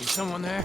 Is someone there?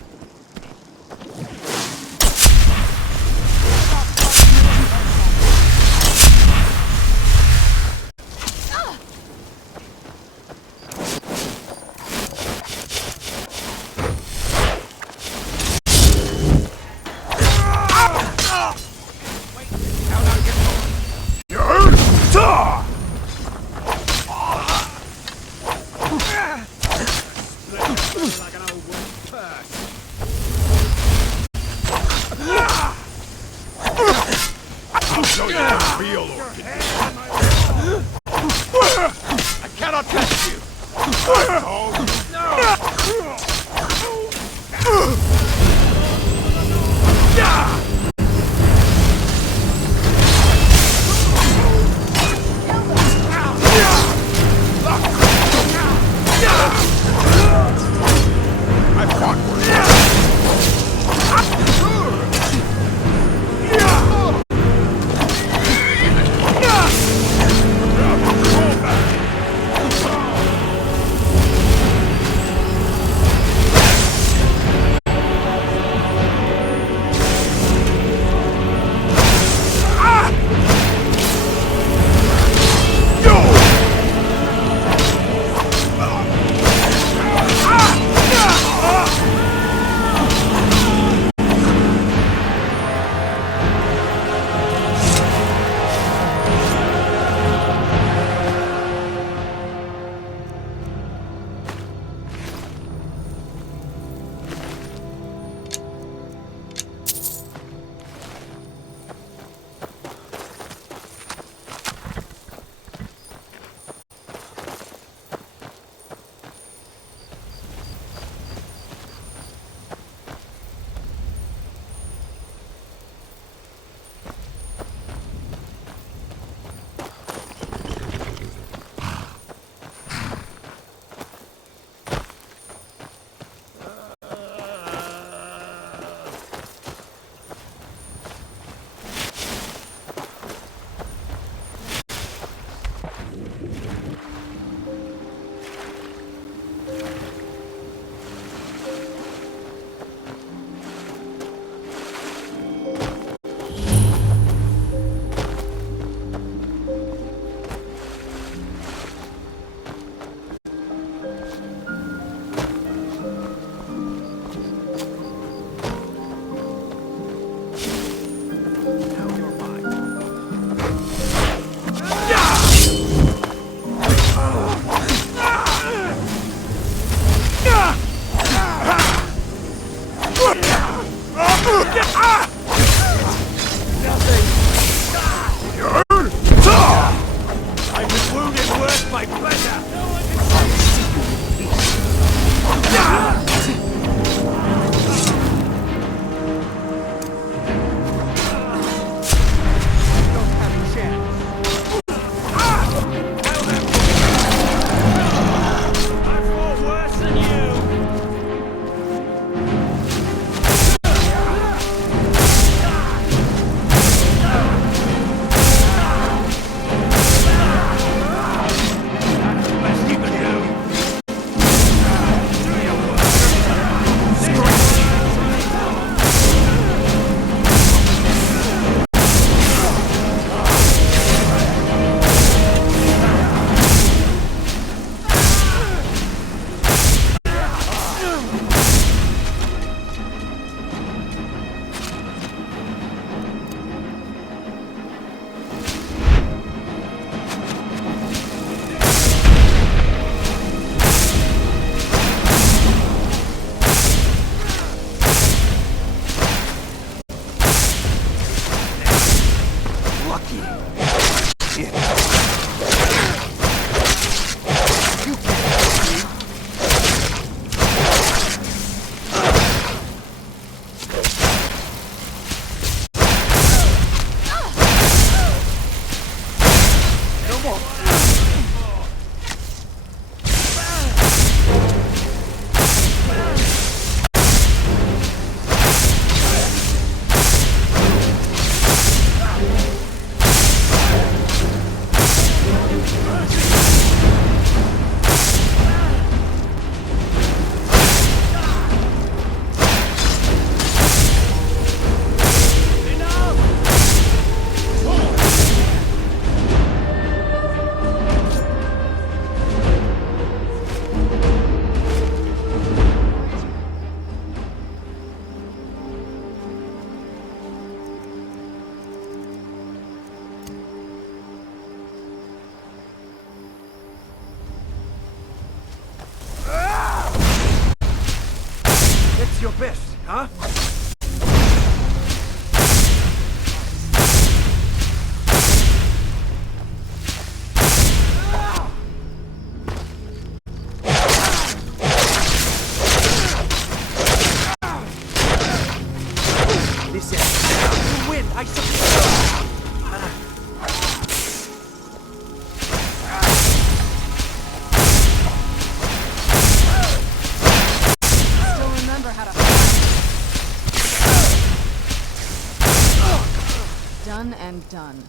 your best, huh? Listen, you win, I suppose. Done and done.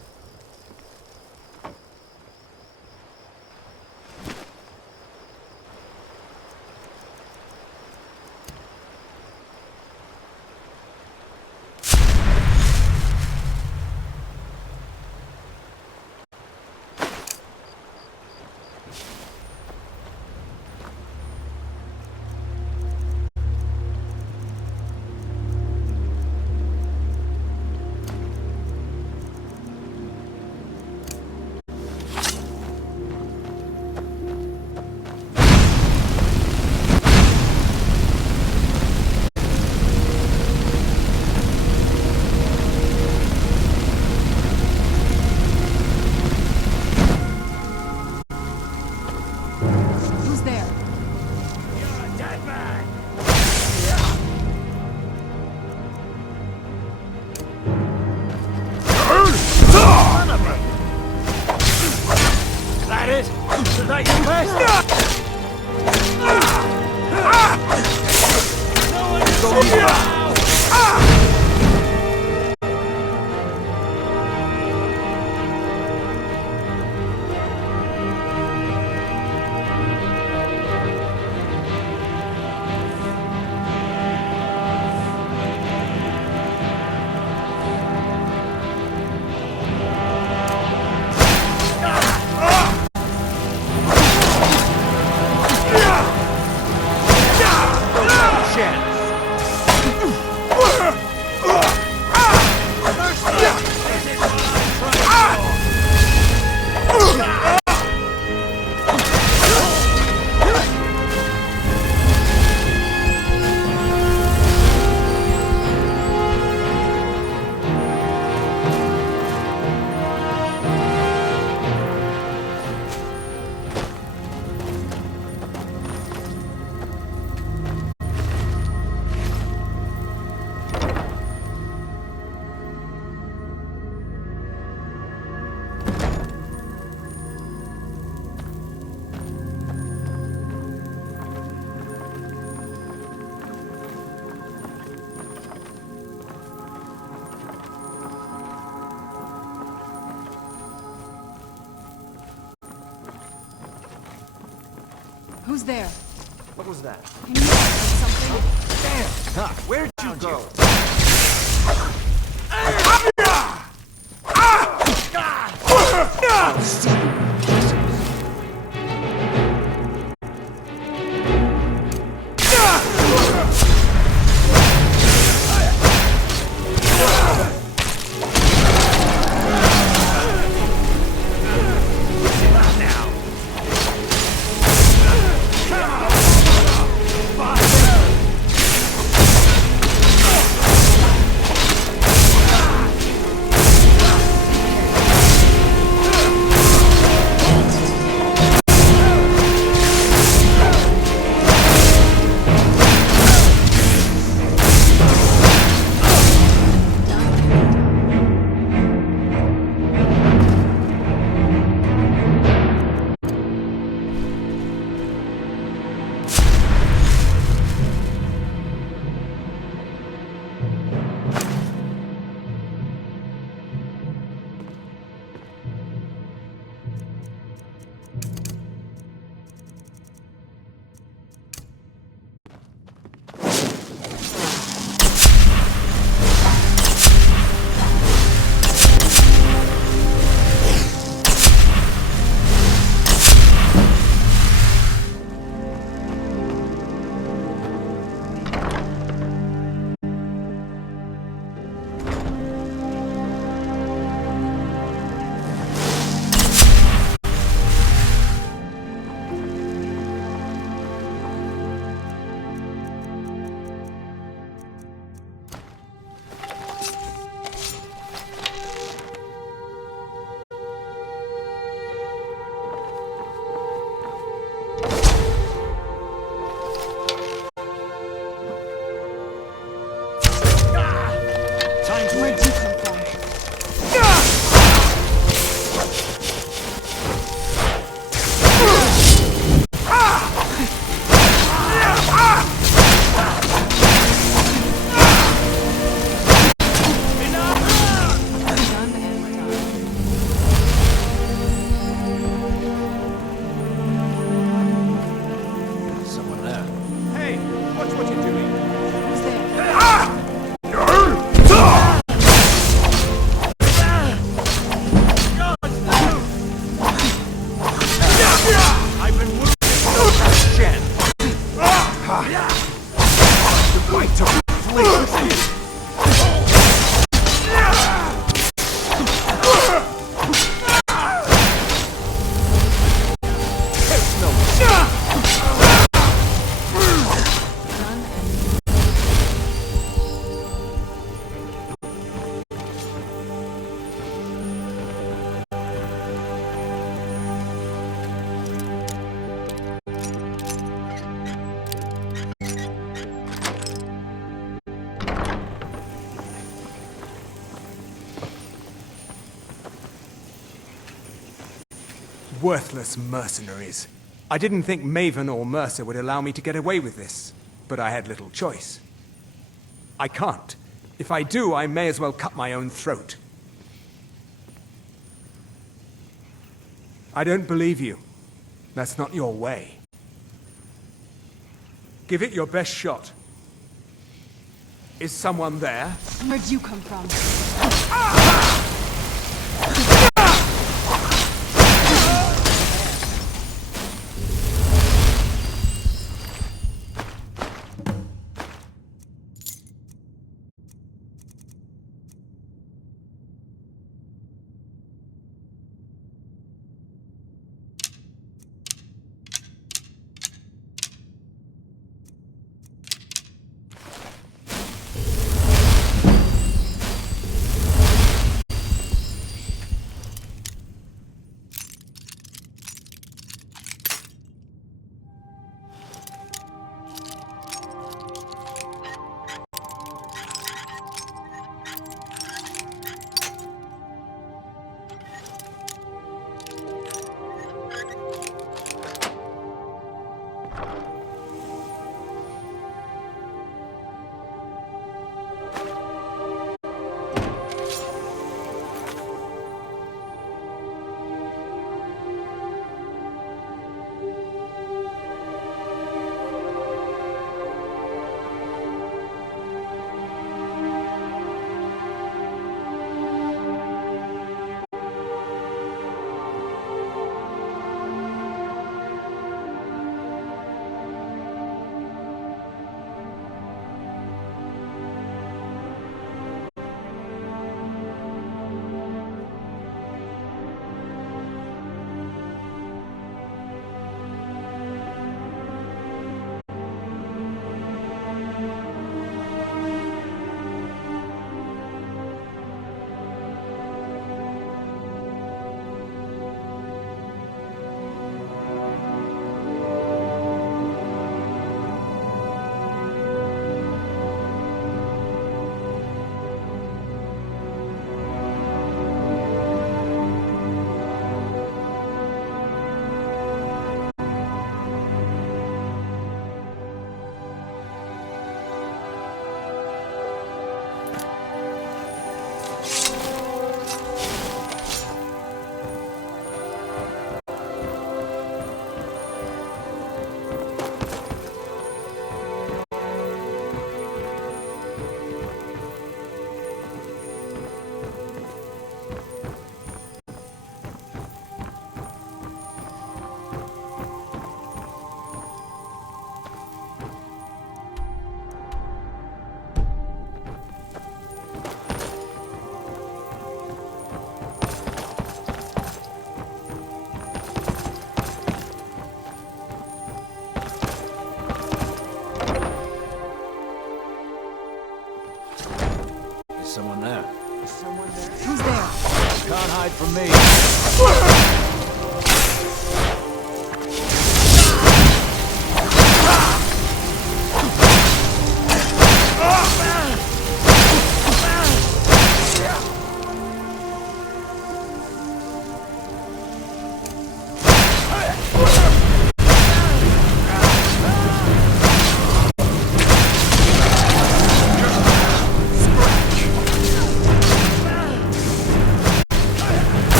Who's there? What was that? Can you say something? Damn! Huh, where'd you go? I'll see you. Worthless mercenaries. I didn't think Maven or Mercer would allow me to get away with this, but I had little choice. I can't. If I do, I may as well cut my own throat. I don't believe you. That's not your way. Give it your best shot. Is someone there? Where'd you come from?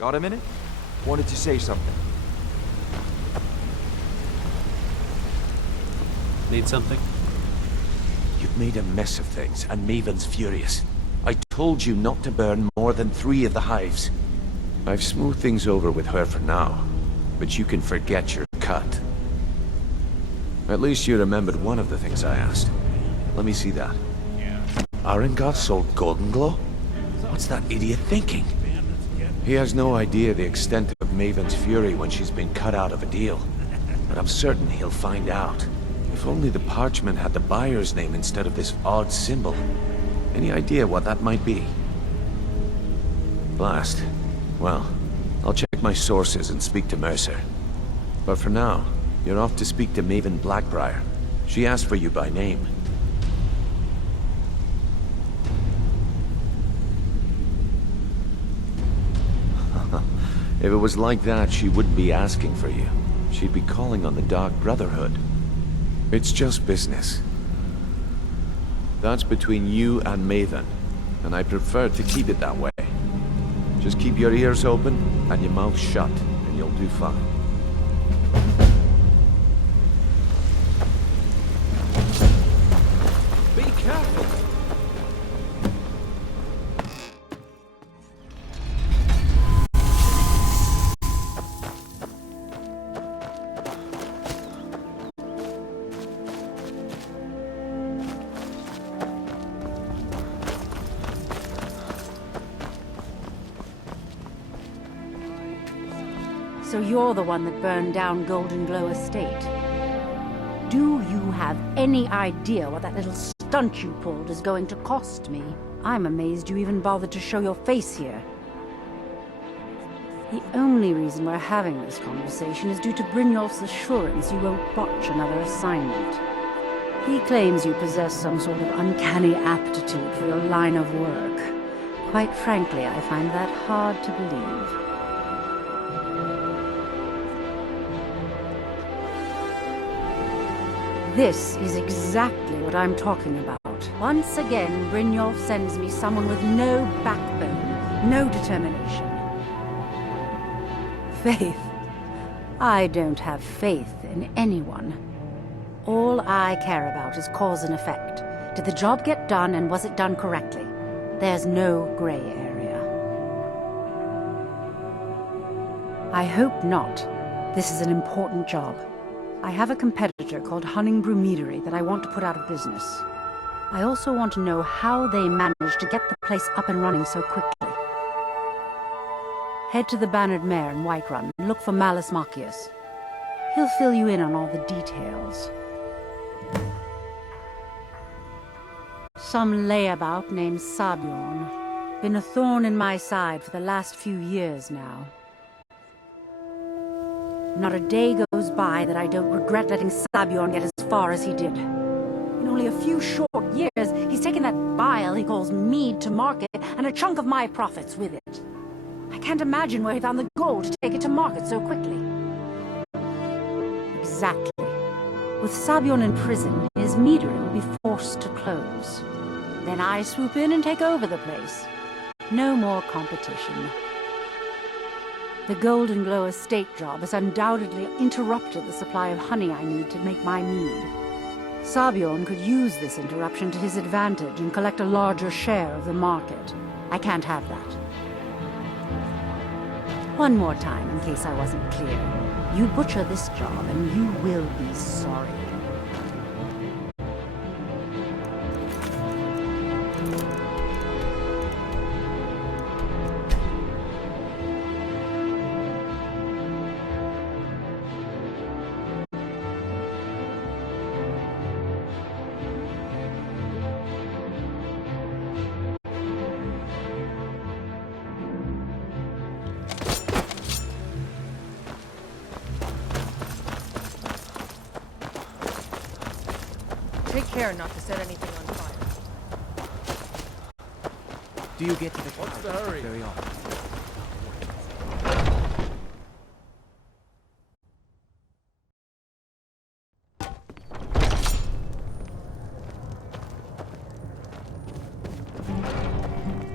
Got a minute? Wanted to say something. Need something? You've made a mess of things, and Maven's furious. I told you not to burn more than 3 of the hives. I've smoothed things over with her for now, but you can forget your cut. At least you remembered one of the things I asked. Let me see that. Arengar sold Golden Glow? What's that idiot thinking? He has no idea the extent of Maven's fury when she's been cut out of a deal. But I'm certain he'll find out. If only the parchment had the buyer's name instead of this odd symbol. Any idea what that might be? Blast. Well, I'll check my sources and speak to Mercer. But for now, you're off to speak to Maven Blackbriar. She asked for you by name. If it was like that, she wouldn't be asking for you. She'd be calling on the Dark Brotherhood. It's just business. That's between you and Maven, and I prefer to keep it that way. Just keep your ears open and your mouth shut, and you'll do fine. Be careful! So you're the one that burned down Golden Glow Estate. Do you have any idea what that little stunt you pulled is going to cost me? I'm amazed you even bothered to show your face here. The only reason we're having this conversation is due to Brynjolf's assurance you won't botch another assignment. He claims you possess some sort of uncanny aptitude for your line of work. Quite frankly, I find that hard to believe. This is exactly what I'm talking about. Once again, Brynjolf sends me someone with no backbone, no determination. Faith? I don't have faith in anyone. All I care about is cause and effect. Did the job get done, and was it done correctly? There's no gray area. I hope not. This is an important job. I have a competitor called Hunningbrew Meadery that I want to put out of business. I also want to know how they managed to get the place up and running so quickly. Head to the Bannered Mare in Whiterun and look for Malus Machius. He'll fill you in on all the details. Some layabout named Sabjorn. Been a thorn in my side for the last few years now. Not a day goes by that I don't regret letting Sabjorn get as far as he did. In only a few short years, he's taken that bile he calls mead to market, and a chunk of my profits with it. I can't imagine where he found the gold to take it to market so quickly. Exactly. With Sabjorn in prison, his meadery will be forced to close. Then I swoop in and take over the place. No more competition. The Golden Glow Estate job has undoubtedly interrupted the supply of honey I need to make my mead. Sabjorn could use this interruption to his advantage and collect a larger share of the market. I can't have that. One more time, in case I wasn't clear. You butcher this job and you will be sorry. Take care not to set anything on fire. Do you get to the What's the hurry? very often?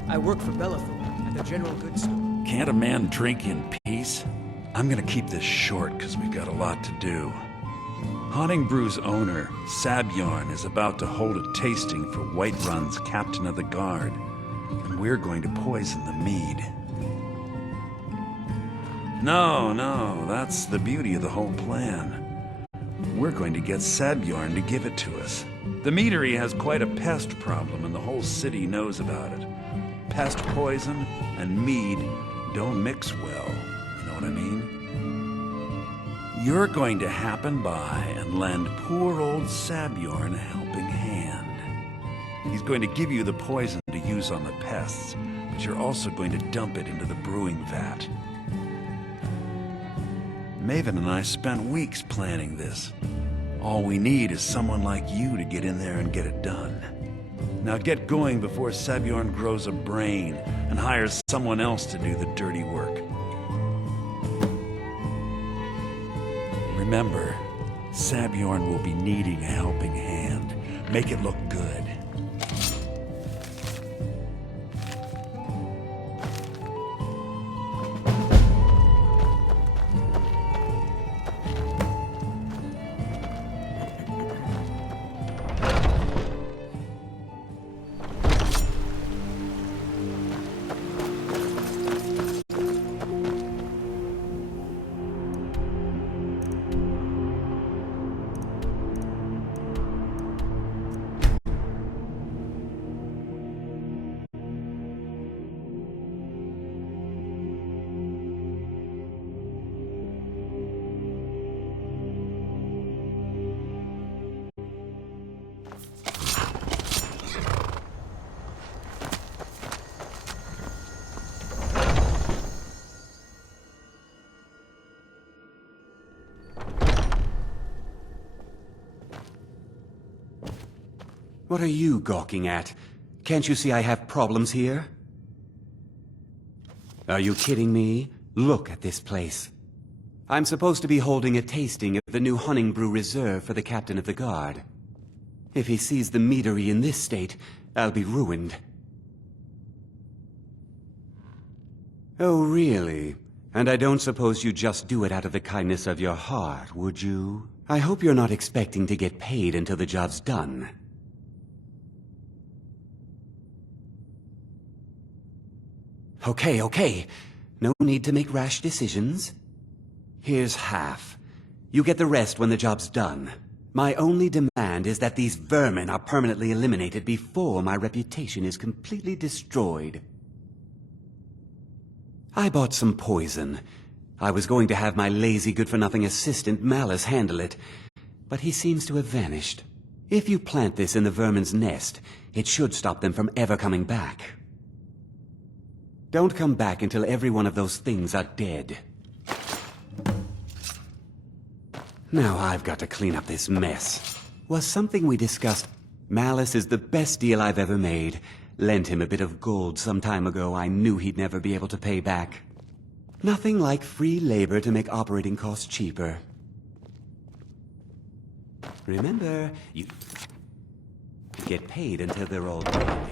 I work for Bellefour at the general goods store. Can't a man drink in peace? I'm gonna keep this short because we've got a lot to do. Haunting Brew's owner, Sabjorn, is about to hold a tasting for Whiterun's captain of the guard, and we're going to poison the mead. No, that's the beauty of the whole plan. We're going to get Sabjorn to give it to us. The meadery has quite a pest problem, and the whole city knows about it. Pest poison and mead don't mix well, you know what I mean? You're going to happen by and lend poor old Sabjorn a helping hand. He's going to give you the poison to use on the pests, but you're also going to dump it into the brewing vat. Maven and I spent weeks planning this. All we need is someone like you to get in there and get it done. Now get going before Sabjorn grows a brain and hires someone else to do the dirty work. Remember, Sabjorn will be needing a helping hand. Make it look good. What are you gawking at? Can't you see I have problems here? Are you kidding me? Look at this place. I'm supposed to be holding a tasting of the new Hunting Brew Reserve for the captain of the guard. If he sees the meadery in this state, I'll be ruined. Oh, really? And I don't suppose you just do it out of the kindness of your heart, would you? I hope you're not expecting to get paid until the job's done. Okay. No need to make rash decisions. Here's half. You get the rest when the job's done. My only demand is that these vermin are permanently eliminated before my reputation is completely destroyed. I bought some poison. I was going to have my lazy good-for-nothing assistant Malice handle it, but he seems to have vanished. If you plant this in the vermin's nest, it should stop them from ever coming back. Don't come back until every one of those things are dead. Now I've got to clean up this mess. Was something we discussed? Malice is the best deal I've ever made. Lent him a bit of gold some time ago I knew he'd never be able to pay back. Nothing like free labor to make operating costs cheaper. Remember, you get paid until they're all dead.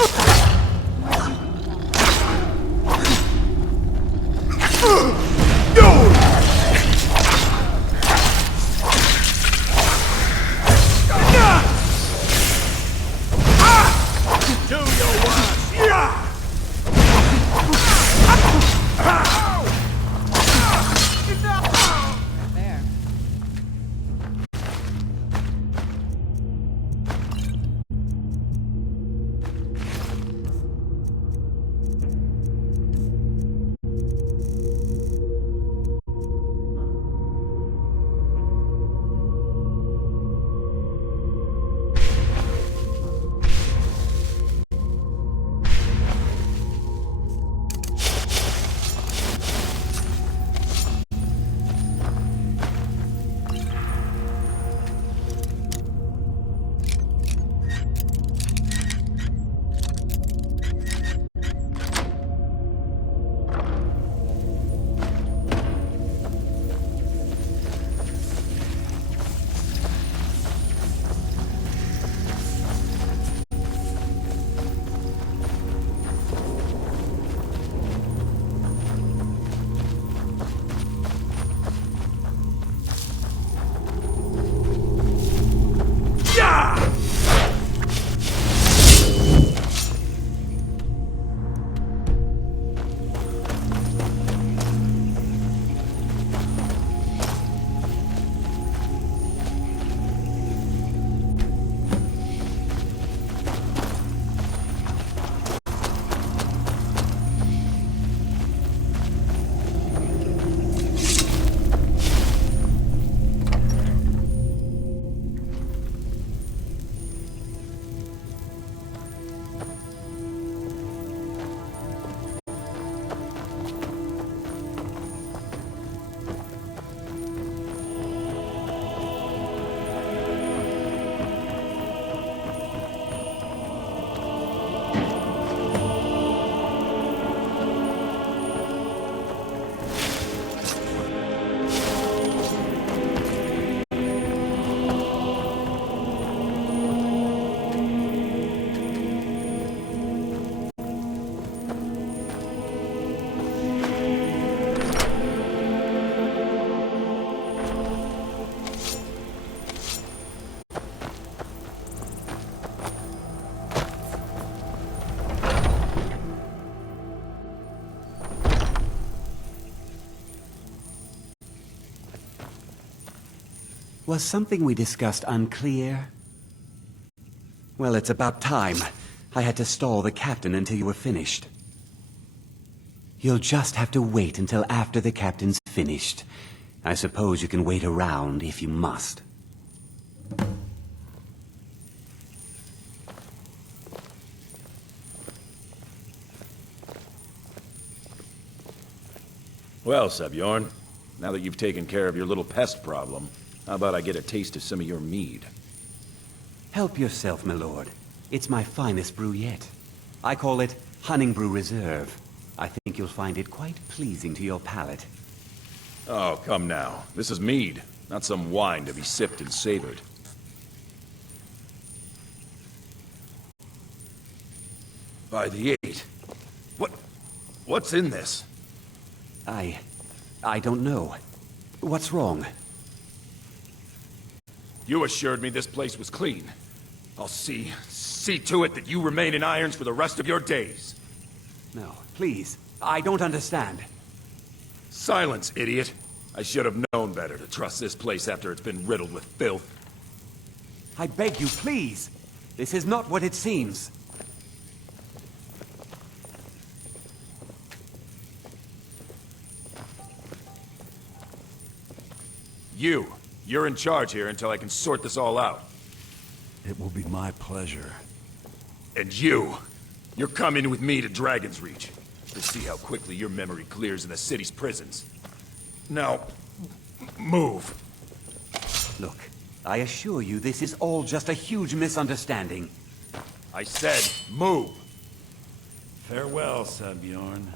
There. Was something we discussed unclear? Well, it's about time. I had to stall the captain until you were finished. You'll just have to wait until after the captain's finished. I suppose you can wait around if you must. Well, Sebjorn, now that you've taken care of your little pest problem, how about I get a taste of some of your mead? Help yourself, my lord. It's my finest brew yet. I call it Honningbrew Reserve. I think you'll find it quite pleasing to your palate. Oh, come now. This is mead, not some wine to be sipped and savored. By the 8. What's in this? I don't know. What's wrong? You assured me this place was clean. I'll see to it that you remain in irons for the rest of your days. No, please. I don't understand. Silence, idiot. I should have known better to trust this place after it's been riddled with filth. I beg you, please. This is not what it seems. You're in charge here until I can sort this all out. It will be my pleasure. And you're coming with me to Dragon's Reach. We'll see how quickly your memory clears in the city's prisons. Now, move. Look, I assure you this is all just a huge misunderstanding. I said, move. Farewell, Sebjorn.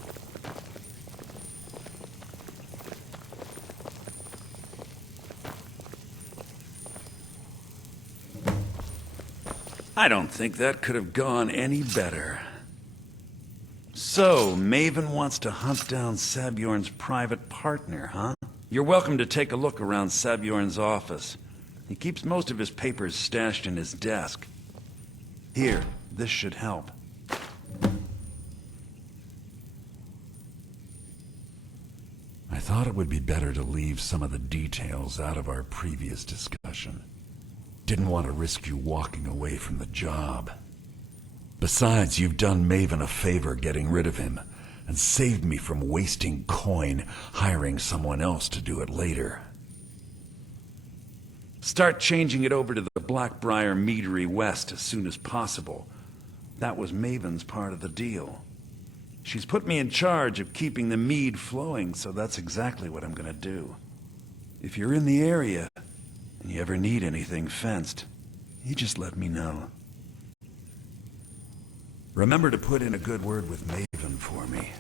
I don't think that could have gone any better. So, Maven wants to hunt down Sabjorn's private partner, huh? You're welcome to take a look around Sabjorn's office. He keeps most of his papers stashed in his desk. Here, this should help. I thought it would be better to leave some of the details out of our previous discussion. Didn't want to risk you walking away from the job. Besides, you've done Maven a favor getting rid of him, and saved me from wasting coin hiring someone else to do it later. Start changing it over to the Blackbriar Meadery West as soon as possible. That was Maven's part of the deal. She's put me in charge of keeping the mead flowing, so that's exactly what I'm gonna do. If you're in the area, and you ever need anything fenced, you just let me know. Remember to put in a good word with Maven for me.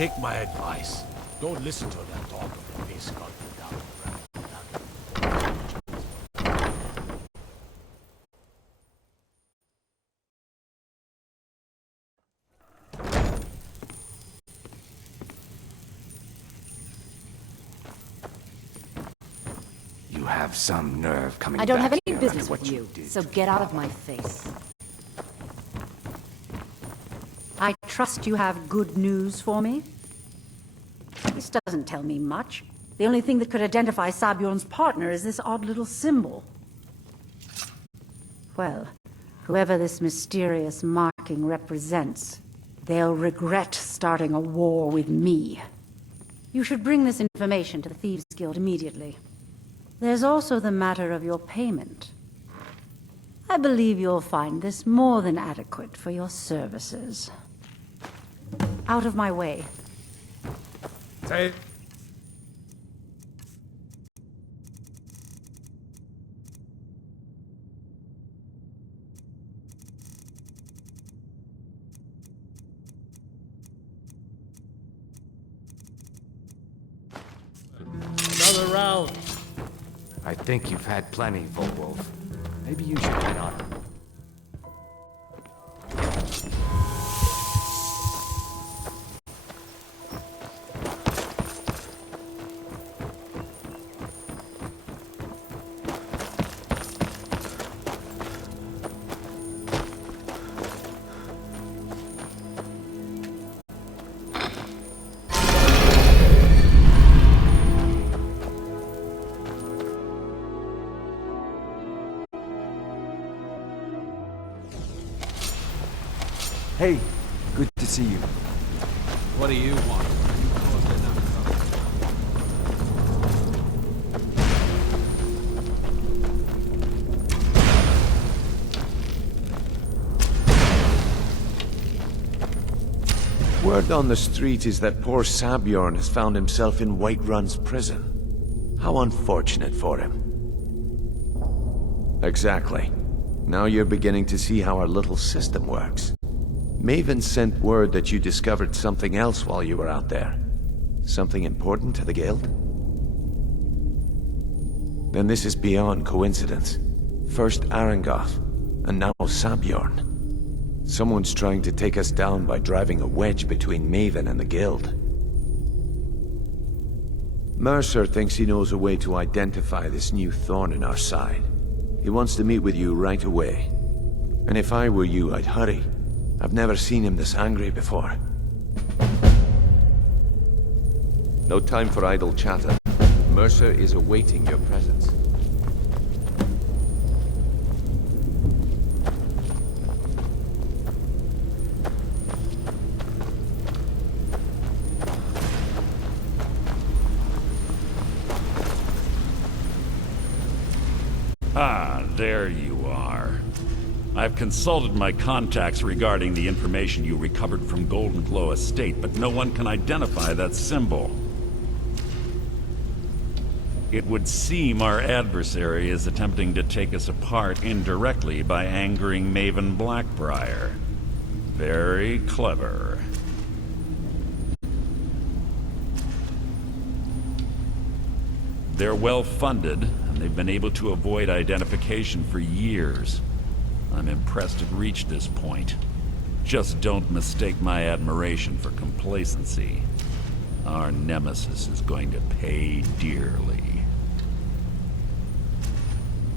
Take my advice. Don't listen to that talk of the face gone down the ground. You have some nerve coming I don't back have any here business after what with you, did so to get out of Paula. my face. I trust you have good news for me? This doesn't tell me much. The only thing that could identify Sabjorn's partner is this odd little symbol. Well, whoever this mysterious marking represents, they'll regret starting a war with me. You should bring this information to the Thieves' Guild immediately. There's also the matter of your payment. I believe you'll find this more than adequate for your services. Out of my way. Say... Another round. I think you've had plenty, Volwolf. Maybe you should get on. Hey, good to see you. What do you want? You caused enough trouble. Word on the street is that poor Sabjorn has found himself in Whiterun's prison. How unfortunate for him. Exactly. Now you're beginning to see how our little system works. Maven sent word that you discovered something else while you were out there. Something important to the Guild? Then this is beyond coincidence. First Arangoth, and now Sabjorn. Someone's trying to take us down by driving a wedge between Maven and the Guild. Mercer thinks he knows a way to identify this new thorn in our side. He wants to meet with you right away. And if I were you, I'd hurry. I've never seen him this angry before. No time for idle chatter. Mercer is awaiting your presence. Ah, there you are. I've consulted my contacts regarding the information you recovered from Golden Glow Estate, but no one can identify that symbol. It would seem our adversary is attempting to take us apart indirectly by angering Maven Blackbriar. Very clever. They're well-funded, and they've been able to avoid identification for years. I'm impressed it reached this point. Just don't mistake my admiration for complacency. Our nemesis is going to pay dearly.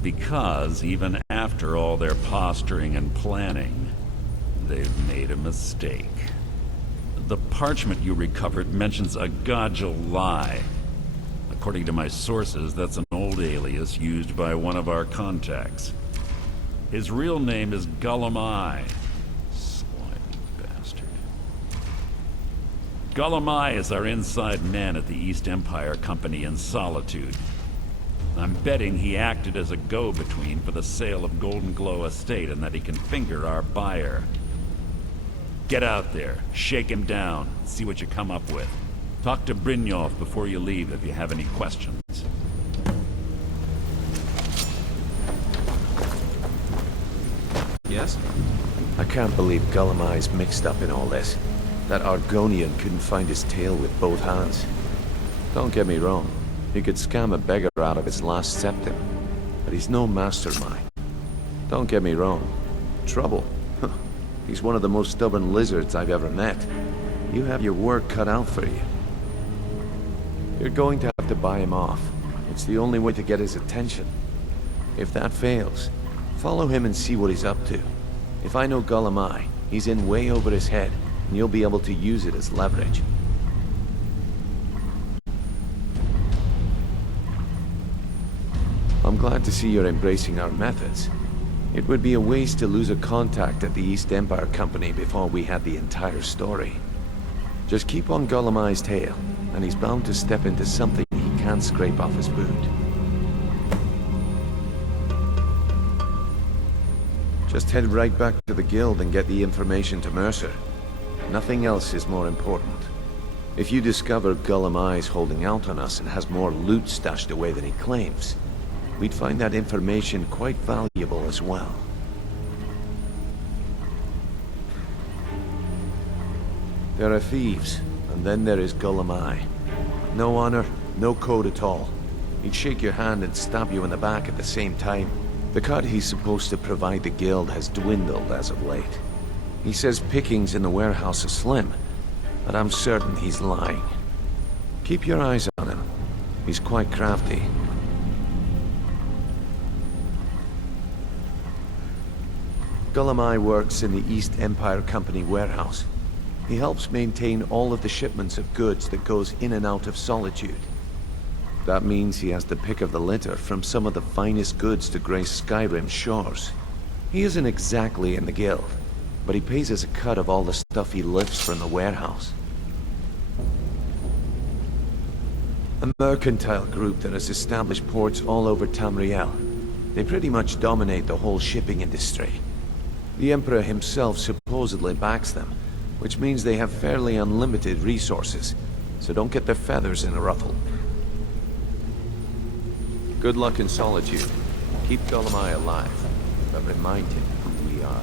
Because even after all their posturing and planning, they've made a mistake. The parchment you recovered mentions a Godjal lie. According to my sources, that's an old alias used by one of our contacts. His real name is Gullum-Eye. Slimy bastard. Gullum-Eye is our inside man at the East Empire Company in Solitude. I'm betting he acted as a go-between for the sale of Golden Glow Estate and that he can finger our buyer. Get out there, shake him down, see what you come up with. Talk to Brynjolf before you leave if you have any questions. Yes? I can't believe Gullum-Eye's mixed up in all this. That Argonian couldn't find his tail with both hands. Don't get me wrong. He could scam a beggar out of his last septim. But he's no mastermind. Don't get me wrong. Trouble. He's one of the most stubborn lizards I've ever met. You have your work cut out for you. You're going to have to buy him off. It's the only way to get his attention. If that fails, follow him and see what he's up to. If I know Gullum-Eye, he's in way over his head, and you'll be able to use it as leverage. I'm glad to see you're embracing our methods. It would be a waste to lose a contact at the East Empire Company before we had the entire story. Just keep on Gullum-Eye's tail, and he's bound to step into something he can't scrape off his boot. Just head right back to the Guild and get the information to Mercer. Nothing else is more important. If you discover Gullum-Eye's holding out on us and has more loot stashed away than he claims, we'd find that information quite valuable as well. There are thieves, and then there is Gullum-Eye. No honor, no code at all. He'd shake your hand and stab you in the back at the same time. The cut he's supposed to provide the Guild has dwindled as of late. He says pickings in the warehouse are slim, but I'm certain he's lying. Keep your eyes on him. He's quite crafty. Gullum-Eye works in the East Empire Company warehouse. He helps maintain all of the shipments of goods that goes in and out of Solitude. That means he has the pick of the litter from some of the finest goods to grace Skyrim's shores. He isn't exactly in the Guild, but he pays us a cut of all the stuff he lifts from the warehouse. A mercantile group that has established ports all over Tamriel. They pretty much dominate the whole shipping industry. The Emperor himself supposedly backs them, which means they have fairly unlimited resources, so don't get their feathers in a ruffle. Good luck in solitude. Keep Dolomai alive, but remind him who we are.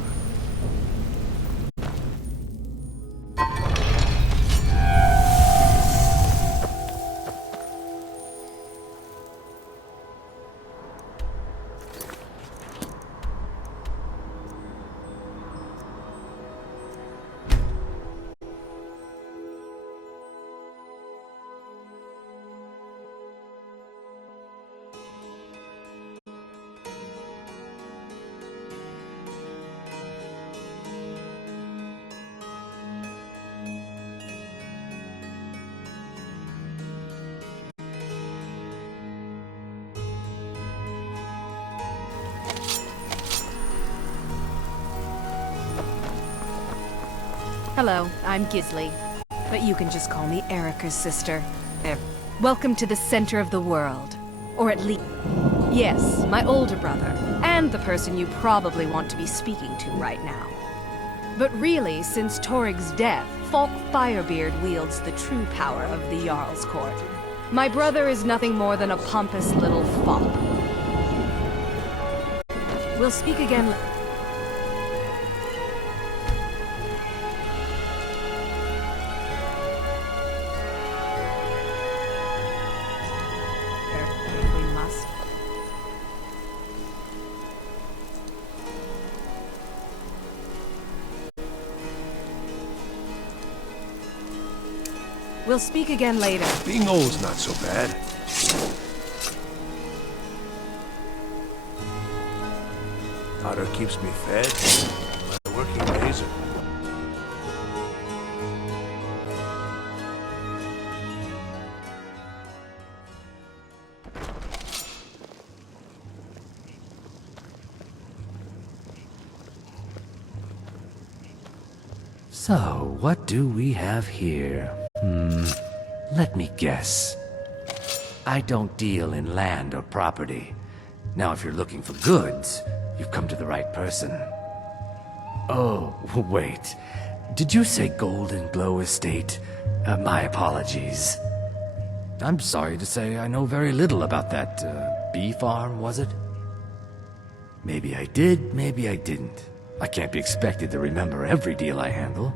Hello, I'm Gisli, but you can just call me Erica's sister. Welcome to the center of the world. Or at least... Yes, my older brother, and the person you probably want to be speaking to right now. But really, since Torig's death, Falk Firebeard wields the true power of the Jarl's court. My brother is nothing more than a pompous little fop. We'll speak again. We must. We'll speak again later. Being old's not so bad. Otter keeps me fed. My working days are... So, what do we have here? Let me guess. I don't deal in land or property. Now, if you're looking for goods, you've come to the right person. Oh, wait. Did you say Golden Glow Estate? My apologies. I'm sorry to say I know very little about that, bee farm, was it? Maybe I did, maybe I didn't. I can't be expected to remember every deal I handle.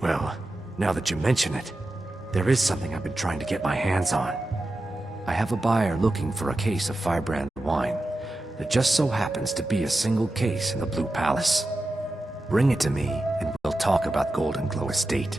Well, now that you mention it, there is something I've been trying to get my hands on. I have a buyer looking for a case of Firebrand wine. There just so happens to be a single case in the Blue Palace. Bring it to me, and we'll talk about Golden Glow Estate.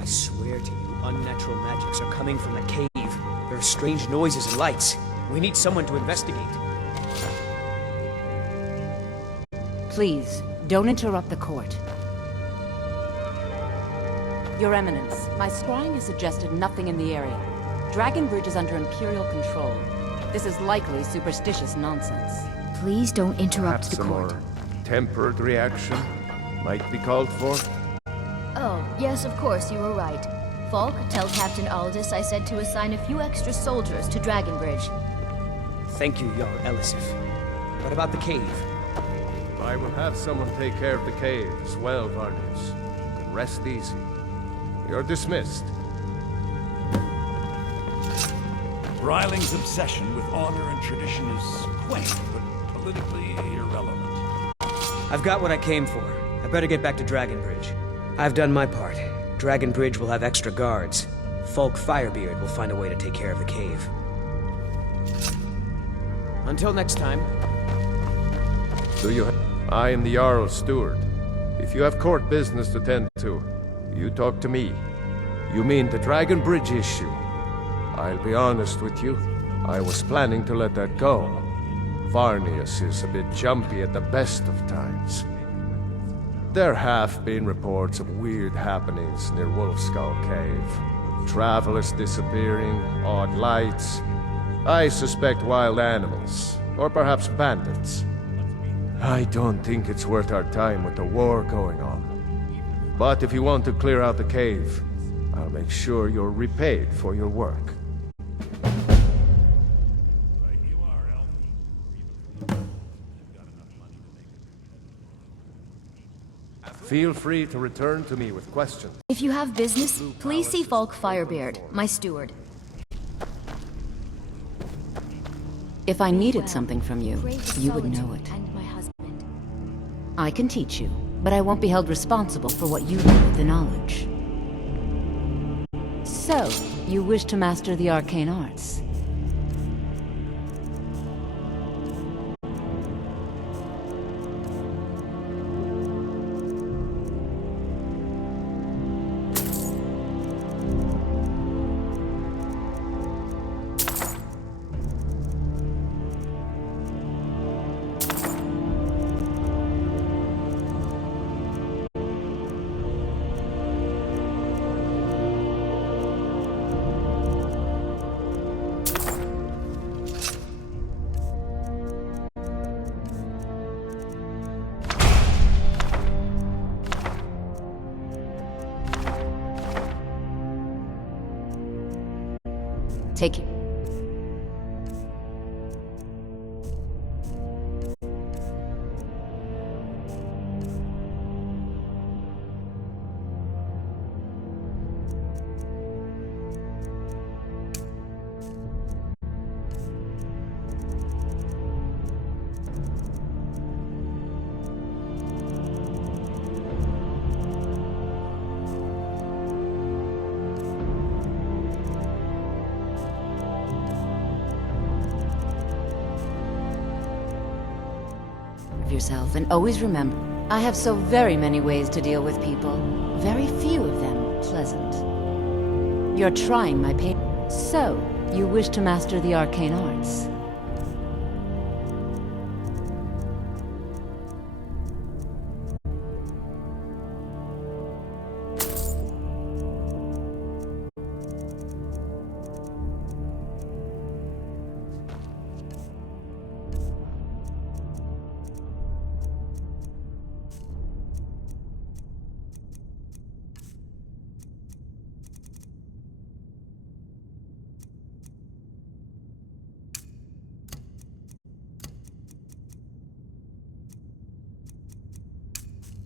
I swear to you, unnatural magics are coming from the cave. There are strange noises and lights. We need someone to investigate. Please, don't interrupt the court. Your Eminence, my scrying has suggested nothing in the area. Dragonbridge is under Imperial control. This is likely superstitious nonsense. Please don't interrupt Perhaps the a court. more tempered reaction might be called for. Oh, yes, of course, you were right. Falk, tell Captain Aldous I said to assign a few extra soldiers to Dragonbridge. Thank you, Jarl Elisif. What about the cave? I will have someone take care of the cave as well, Varnus. You can rest easy. You're dismissed. Ryling's obsession with honor and tradition is quaint, but politically irrelevant. I've got what I came for. I better get back to Dragonbridge. I've done my part. Dragonbridge will have extra guards. Folk Firebeard will find a way to take care of the cave. Until next time. I am the Jarl's steward. If you have court business to tend to, you talk to me. You mean the Dragonbridge issue? I'll be honest with you. I was planning to let that go. Varnius is a bit jumpy at the best of times. There have been reports of weird happenings near Wolfskull Cave. Travelers disappearing, odd lights. I suspect wild animals, or perhaps bandits. I don't think it's worth our time with the war going on. But if you want to clear out the cave, I'll make sure you're repaid for your work. Feel free to return to me with questions. If you have business, please see Folk Firebeard, my steward. If I needed something from you, you would know it. And my husband. I can teach you, but I won't be held responsible for what you do with the knowledge. So, you wish to master the arcane arts? Take it. Yourself, and always remember, I have so very many ways to deal with people. Very few of them pleasant. You're trying my patience. So, you wish to master the arcane arts?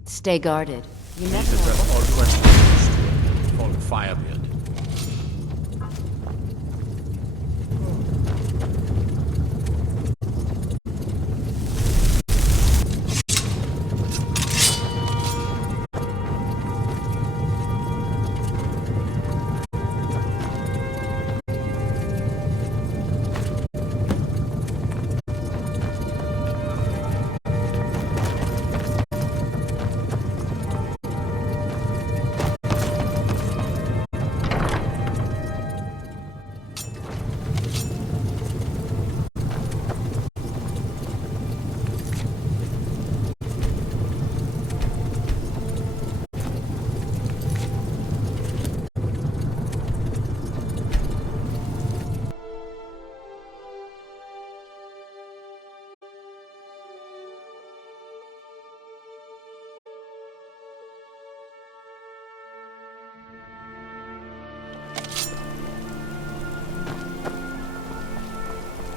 Stay guarded. You never know. Address all questions to Folk Firebeard.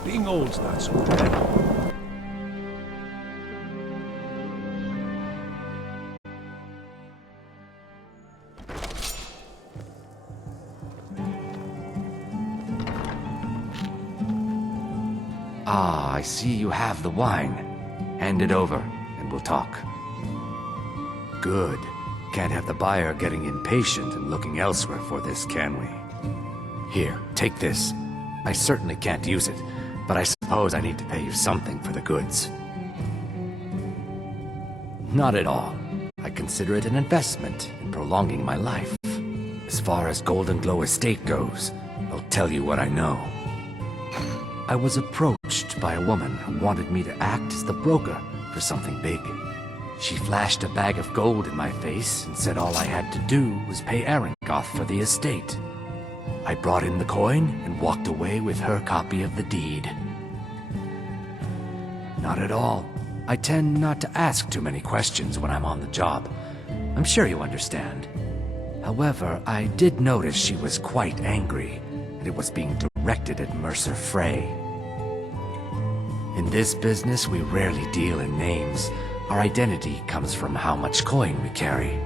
Being old's not so bad. Ah, I see you have the wine. Hand it over, and we'll talk. Good. Can't have the buyer getting impatient and looking elsewhere for this, can we? Here, take this. I certainly can't use it, but I suppose I need to pay you something for the goods. Not at all. I consider it an investment in prolonging my life. As far as Golden Glow Estate goes, I'll tell you what I know. I was approached by a woman who wanted me to act as the broker for something big. She flashed a bag of gold in my face and said all I had to do was pay Arangoth for the estate. I brought in the coin and walked away with her copy of the deed. Not at all. I tend not to ask too many questions when I'm on the job. I'm sure you understand. However, I did notice she was quite angry, and it was being directed at Mercer Frey. In this business, we rarely deal in names. Our identity comes from how much coin we carry.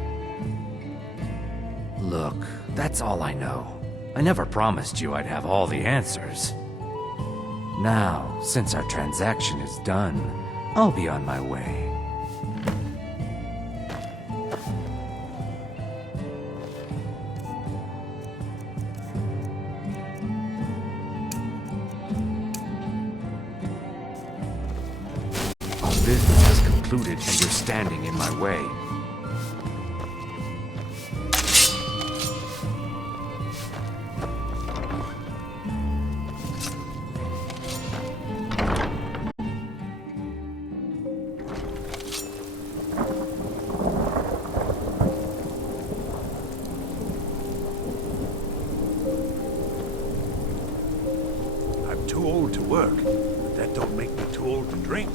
Look, that's all I know. I never promised you I'd have all the answers. Now, since our transaction is done, I'll be on my way. Our business has concluded and you're standing in my way. I'm too old to work, but that don't make me too old to drink.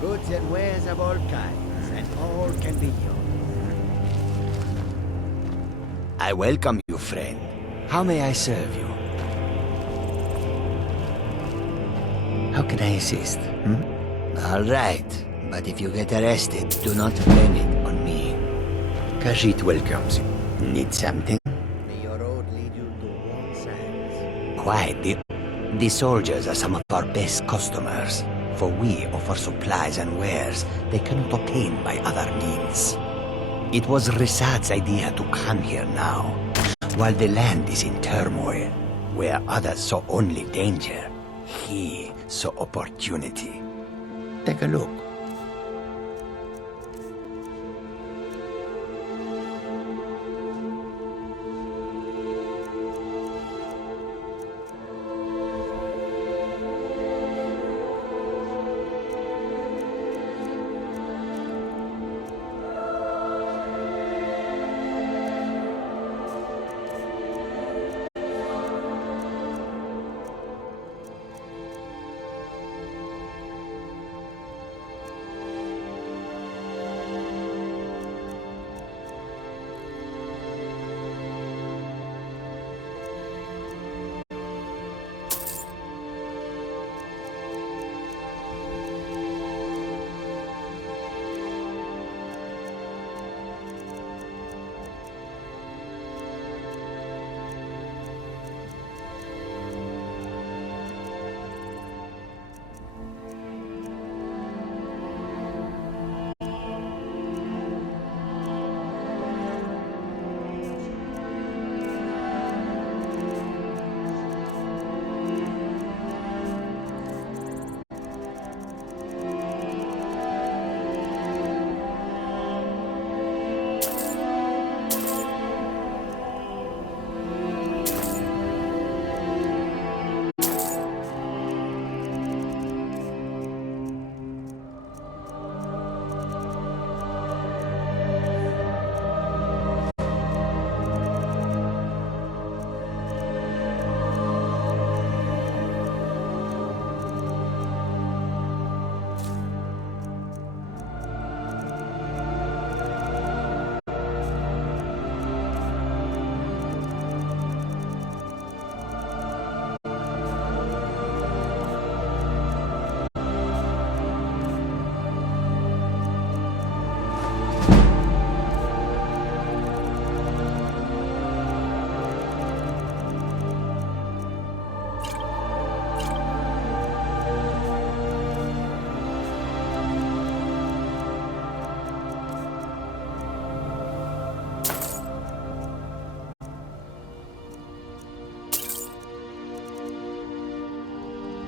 Goods and wares of all kinds, and all can be yours. I welcome you, friend. How may I serve you? How can I assist? All right, but if you get arrested, do not blame it on me. Khajiit welcomes you. Need something? May your road lead you to warm sands. Quite. The soldiers are some of our best customers. For we offer supplies and wares they cannot obtain by other means. It was Risad's idea to come here now, while the land is in turmoil. Where others saw only danger, he saw opportunity. Take a look.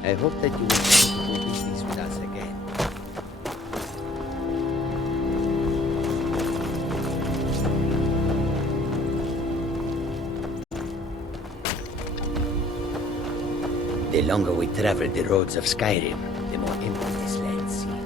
I hope that you will come to do business with us again. The longer we travel the roads of Skyrim, the more empty this land seems.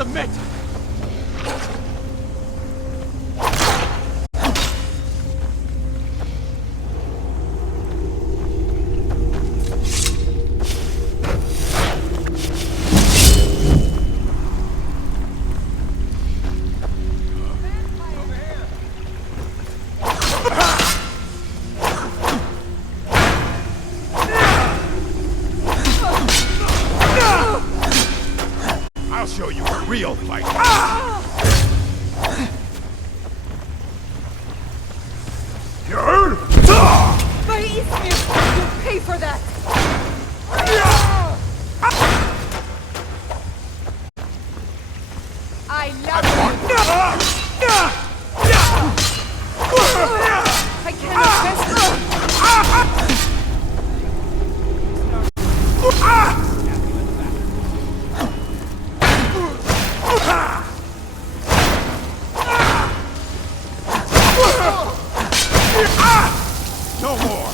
submit! I'll show you a real fight. You'll pay for that! I love you! I cannot rest. No more.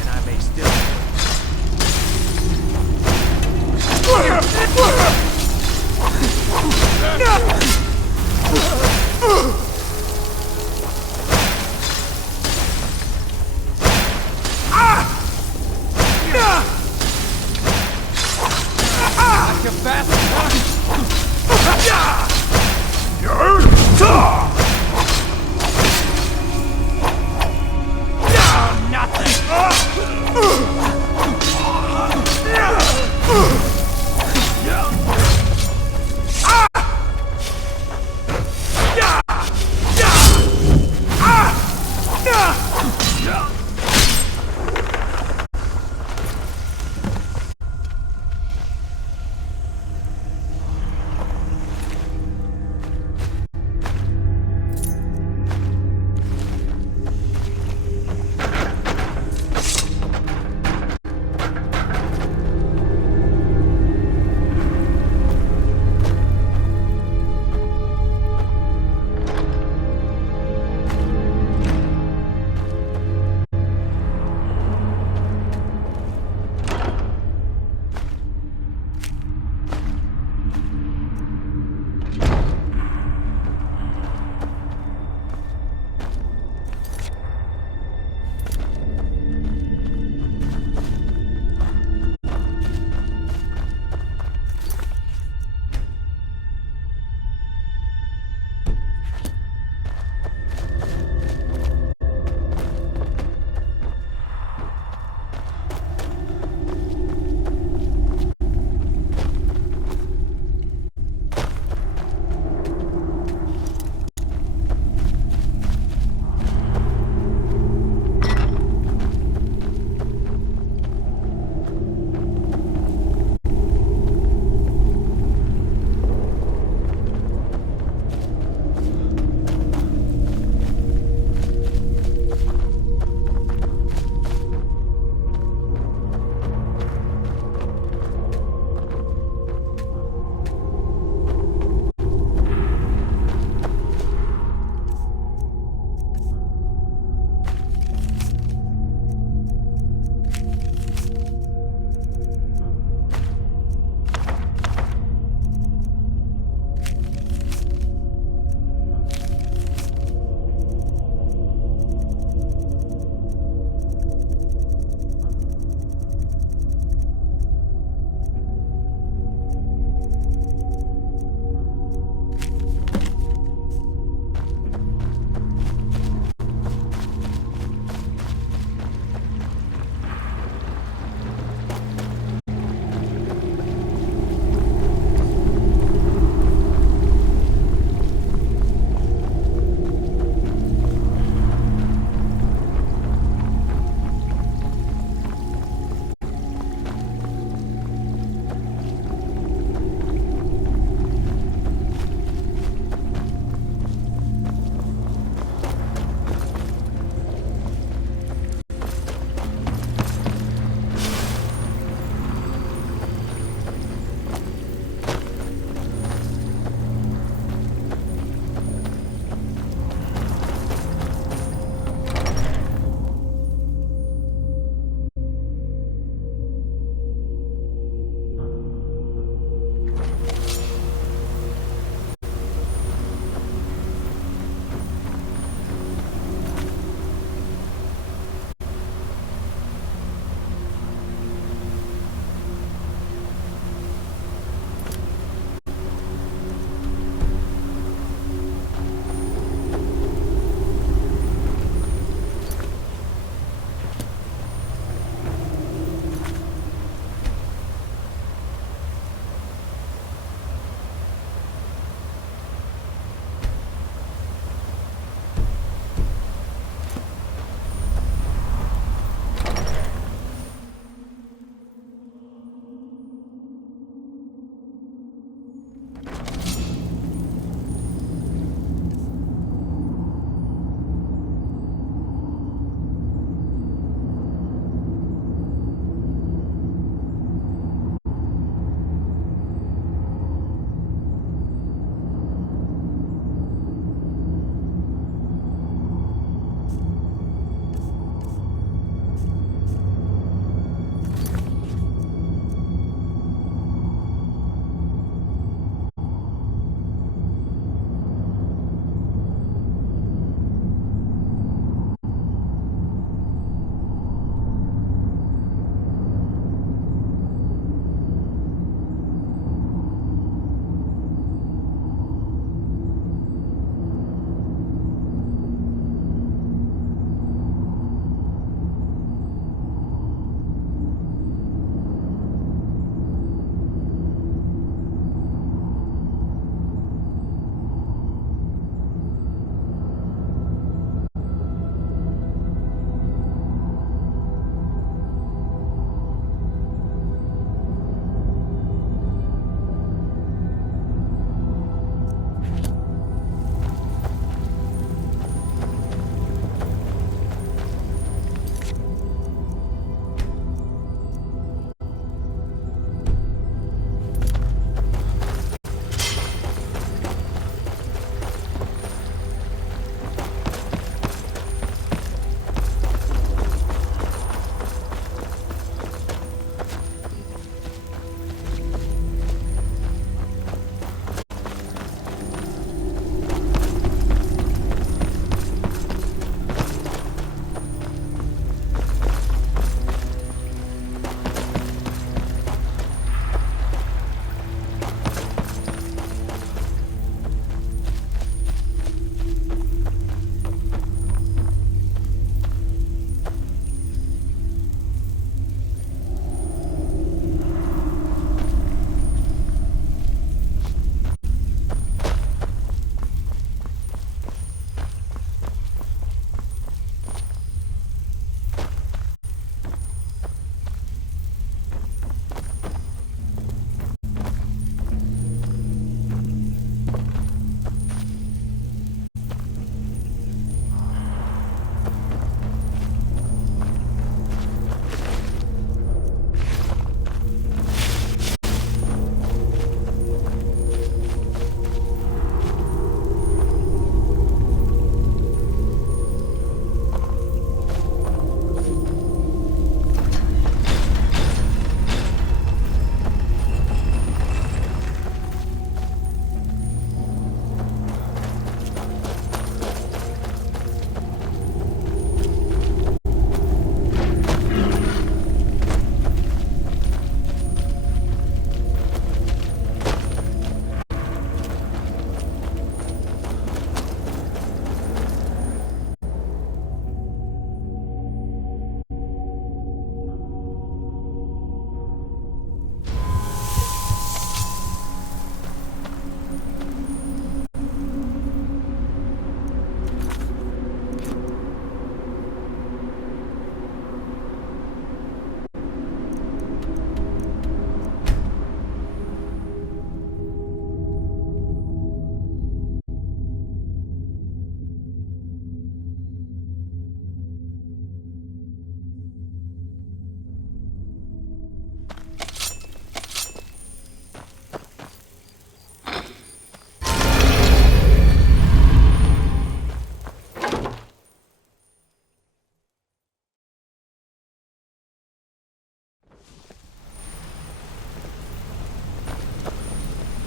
And I may still. You're fast, huh?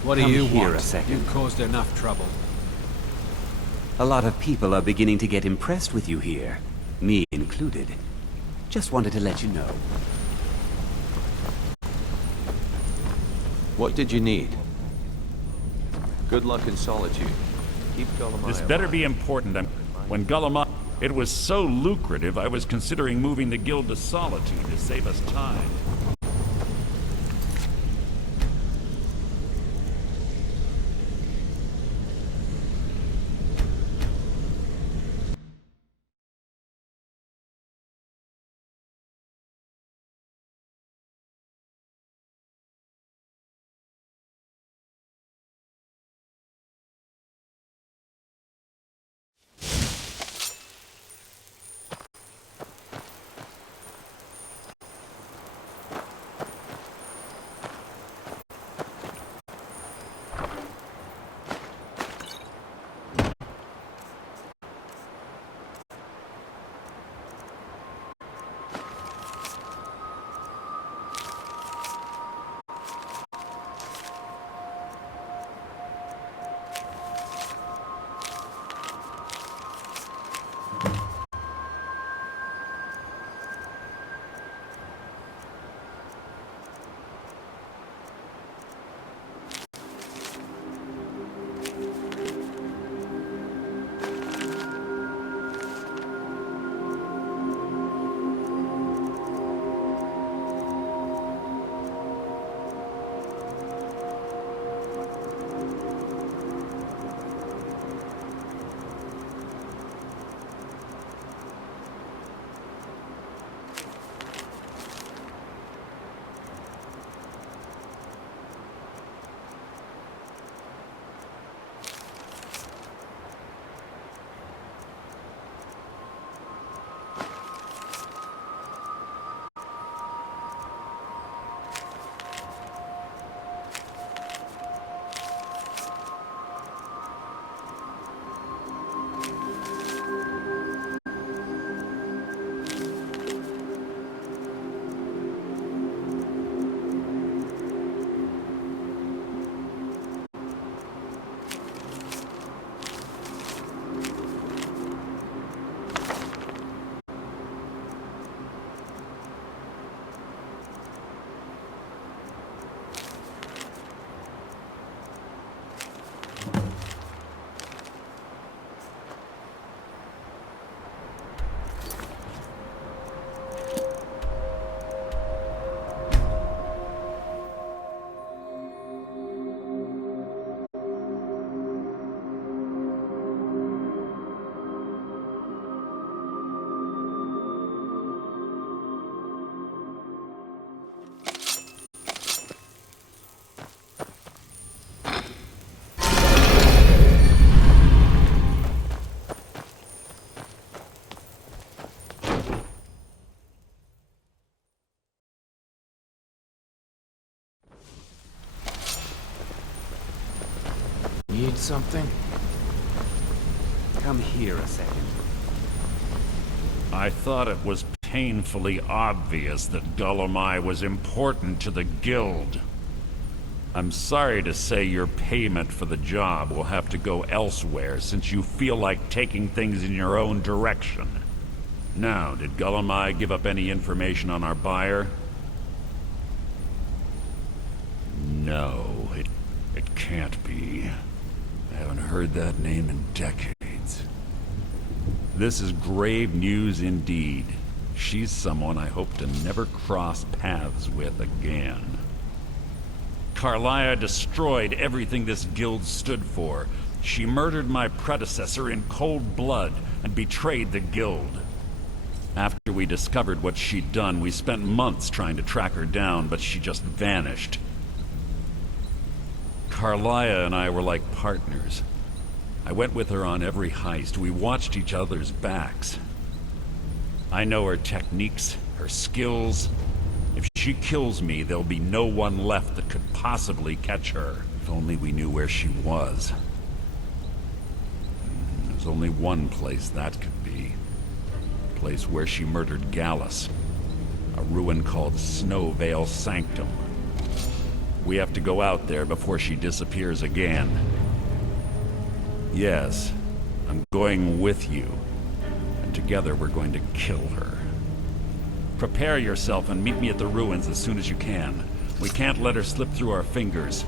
What do Come you here want? a second. You've caused enough trouble. A lot of people are beginning to get impressed with you here, me included. Just wanted to let you know. What did you need? Good luck in solitude. Keep Gollum This better be important. When Gollum... It was so lucrative, I was considering moving the guild to Solitude to save us time. Need something? Come here a second. I thought it was painfully obvious that Gollum was important to the guild. I'm sorry to say your payment for the job will have to go elsewhere since you feel like taking things in your own direction. Now, did Gollum give up any information on our buyer? No, it can't be. I haven't heard that name in decades. This is grave news indeed. She's someone I hope to never cross paths with again. Carlia destroyed everything this guild stood for. She murdered my predecessor in cold blood and betrayed the guild. After we discovered what she'd done, we spent months trying to track her down, but she just vanished. Carlia and I were like partners. I went with her on every heist. We watched each other's backs. I know her techniques, her skills. If she kills me, there'll be no one left that could possibly catch her. If only we knew where she was. There's only one place that could be. A place where she murdered Gallus. A ruin called Snowvale Sanctum. We have to go out there before she disappears again. Yes, I'm going with you. And together we're going to kill her. Prepare yourself and meet me at the ruins as soon as you can. We can't let her slip through our fingers.